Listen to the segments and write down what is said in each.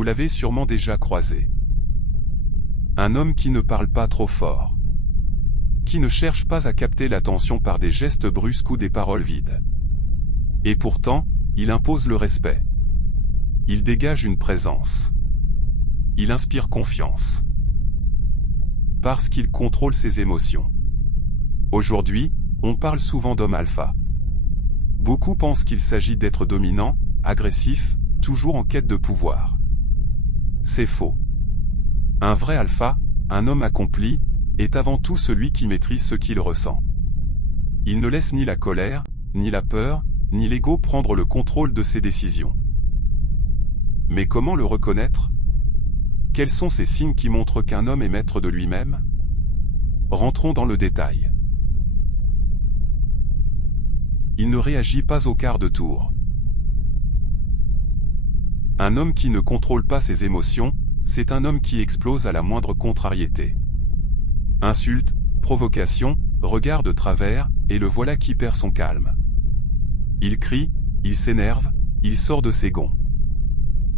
Vous l'avez sûrement déjà croisé. Un homme qui ne parle pas trop fort. Qui ne cherche pas à capter l'attention par des gestes brusques ou des paroles vides. Et pourtant, il impose le respect. Il dégage une présence. Il inspire confiance. Parce qu'il contrôle ses émotions. Aujourd'hui, on parle souvent d'homme alpha. Beaucoup pensent qu'il s'agit d'être dominant, agressif, toujours en quête de pouvoir. C'est faux. Un vrai alpha, un homme accompli, est avant tout celui qui maîtrise ce qu'il ressent. Il ne laisse ni la colère, ni la peur, ni l'ego prendre le contrôle de ses décisions. Mais comment le reconnaître? Quels sont ces signes qui montrent qu'un homme est maître de lui-même? Rentrons dans le détail. Il ne réagit pas au quart de tour. Un homme qui ne contrôle pas ses émotions, c'est un homme qui explose à la moindre contrariété. Insulte, provocation, regard de travers, et le voilà qui perd son calme. Il crie, il s'énerve, il sort de ses gonds.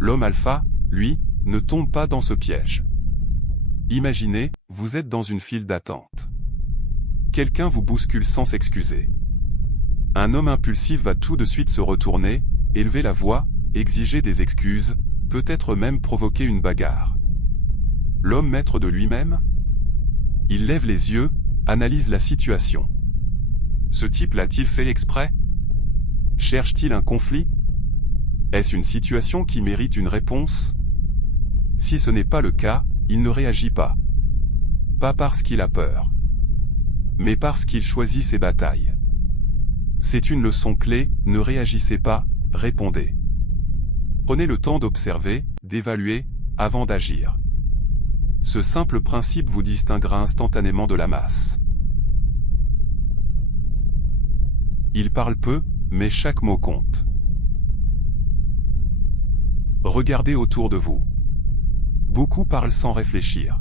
L'homme alpha, lui, ne tombe pas dans ce piège. Imaginez, vous êtes dans une file d'attente. Quelqu'un vous bouscule sans s'excuser. Un homme impulsif va tout de suite se retourner, élever la voix, exiger des excuses, peut-être même provoquer une bagarre. L'homme maître de lui-même? Il lève les yeux, analyse la situation. Ce type l'a-t-il fait exprès? Cherche-t-il un conflit? Est-ce une situation qui mérite une réponse? Si ce n'est pas le cas, il ne réagit pas. Pas parce qu'il a peur. Mais parce qu'il choisit ses batailles. C'est une leçon clé, ne réagissez pas, répondez. Prenez le temps d'observer, d'évaluer, avant d'agir. Ce simple principe vous distinguera instantanément de la masse. Il parle peu, mais chaque mot compte. Regardez autour de vous. Beaucoup parlent sans réfléchir.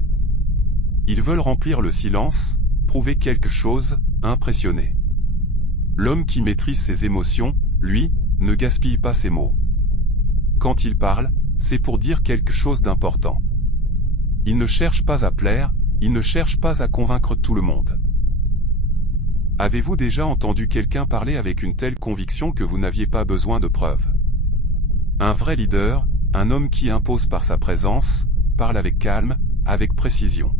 Ils veulent remplir le silence, prouver quelque chose, impressionner. L'homme qui maîtrise ses émotions, lui, ne gaspille pas ses mots. Quand il parle, c'est pour dire quelque chose d'important. Il ne cherche pas à plaire, il ne cherche pas à convaincre tout le monde. Avez-vous déjà entendu quelqu'un parler avec une telle conviction que vous n'aviez pas besoin de preuves? Un vrai leader, un homme qui impose par sa présence, parle avec calme, avec précision.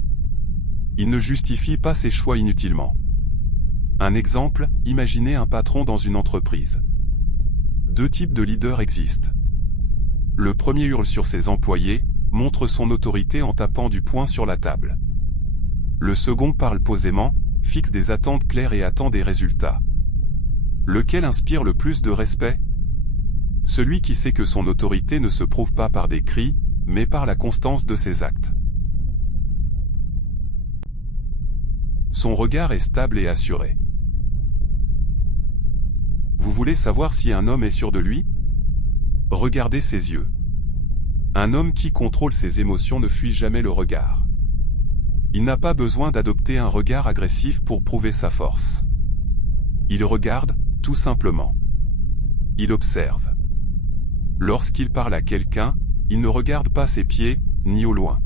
Il ne justifie pas ses choix inutilement. Un exemple, imaginez un patron dans une entreprise. Deux types de leaders existent. Le premier hurle sur ses employés, montre son autorité en tapant du poing sur la table. Le second parle posément, fixe des attentes claires et attend des résultats. Lequel inspire le plus de respect? Celui qui sait que son autorité ne se prouve pas par des cris, mais par la constance de ses actes. Son regard est stable et assuré. Vous voulez savoir si un homme est sûr de lui? Regardez ses yeux. Un homme qui contrôle ses émotions ne fuit jamais le regard. Il n'a pas besoin d'adopter un regard agressif pour prouver sa force. Il regarde, tout simplement. Il observe. Lorsqu'il parle à quelqu'un, il ne regarde pas ses pieds, ni au loin.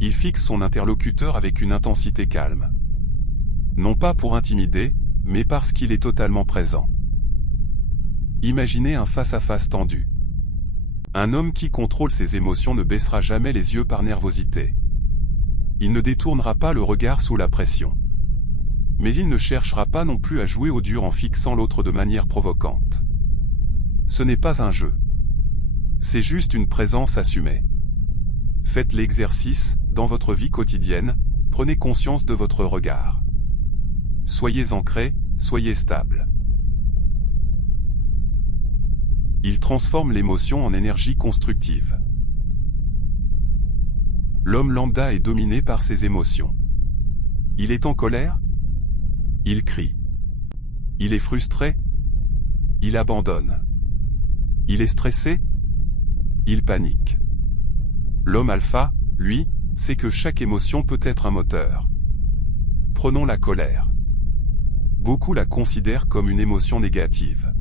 Il fixe son interlocuteur avec une intensité calme. Non pas pour intimider, mais parce qu'il est totalement présent. Imaginez un face-à-face tendu. Un homme qui contrôle ses émotions ne baissera jamais les yeux par nervosité. Il ne détournera pas le regard sous la pression. Mais il ne cherchera pas non plus à jouer au dur en fixant l'autre de manière provocante. Ce n'est pas un jeu. C'est juste une présence assumée. Faites l'exercice, dans votre vie quotidienne, prenez conscience de votre regard. Soyez ancré, soyez stable. Il transforme l'émotion en énergie constructive. L'homme lambda est dominé par ses émotions. Il est en colère? Il crie. Il est frustré? Il abandonne. Il est stressé? Il panique. L'homme alpha, lui, sait que chaque émotion peut être un moteur. Prenons la colère. Beaucoup la considèrent comme une émotion négative.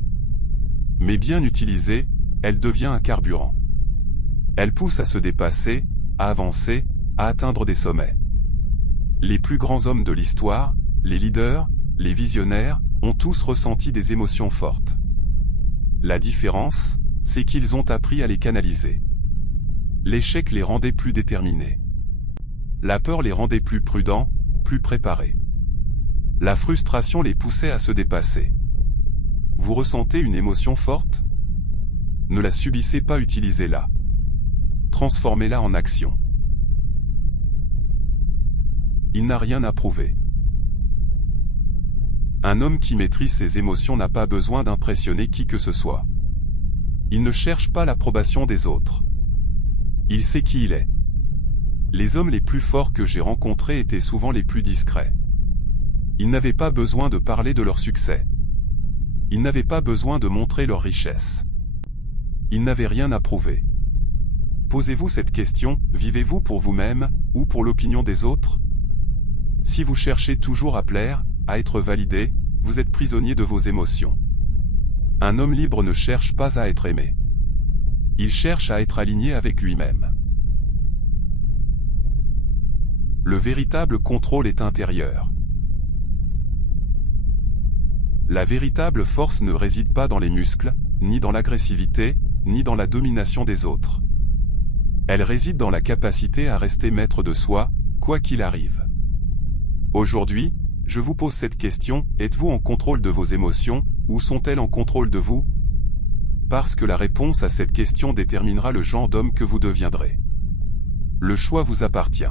Mais bien utilisée, elle devient un carburant. Elle pousse à se dépasser, à avancer, à atteindre des sommets. Les plus grands hommes de l'histoire, les leaders, les visionnaires, ont tous ressenti des émotions fortes. La différence, c'est qu'ils ont appris à les canaliser. L'échec les rendait plus déterminés. La peur les rendait plus prudents, plus préparés. La frustration les poussait à se dépasser. Vous ressentez une émotion forte? Ne la subissez pas, utilisez-la. Transformez-la en action. Il n'a rien à prouver. Un homme qui maîtrise ses émotions n'a pas besoin d'impressionner qui que ce soit. Il ne cherche pas l'approbation des autres. Il sait qui il est. Les hommes les plus forts que j'ai rencontrés étaient souvent les plus discrets. Ils n'avaient pas besoin de parler de leur succès. Ils n'avaient pas besoin de montrer leur richesse. Ils n'avaient rien à prouver. Posez-vous cette question, vivez-vous pour vous-même, ou pour l'opinion des autres? Si vous cherchez toujours à plaire, à être validé, vous êtes prisonnier de vos émotions. Un homme libre ne cherche pas à être aimé. Il cherche à être aligné avec lui-même. Le véritable contrôle est intérieur. La véritable force ne réside pas dans les muscles, ni dans l'agressivité, ni dans la domination des autres. Elle réside dans la capacité à rester maître de soi, quoi qu'il arrive. Aujourd'hui, je vous pose cette question, êtes-vous en contrôle de vos émotions, ou sont-elles en contrôle de vous? Parce que la réponse à cette question déterminera le genre d'homme que vous deviendrez. Le choix vous appartient.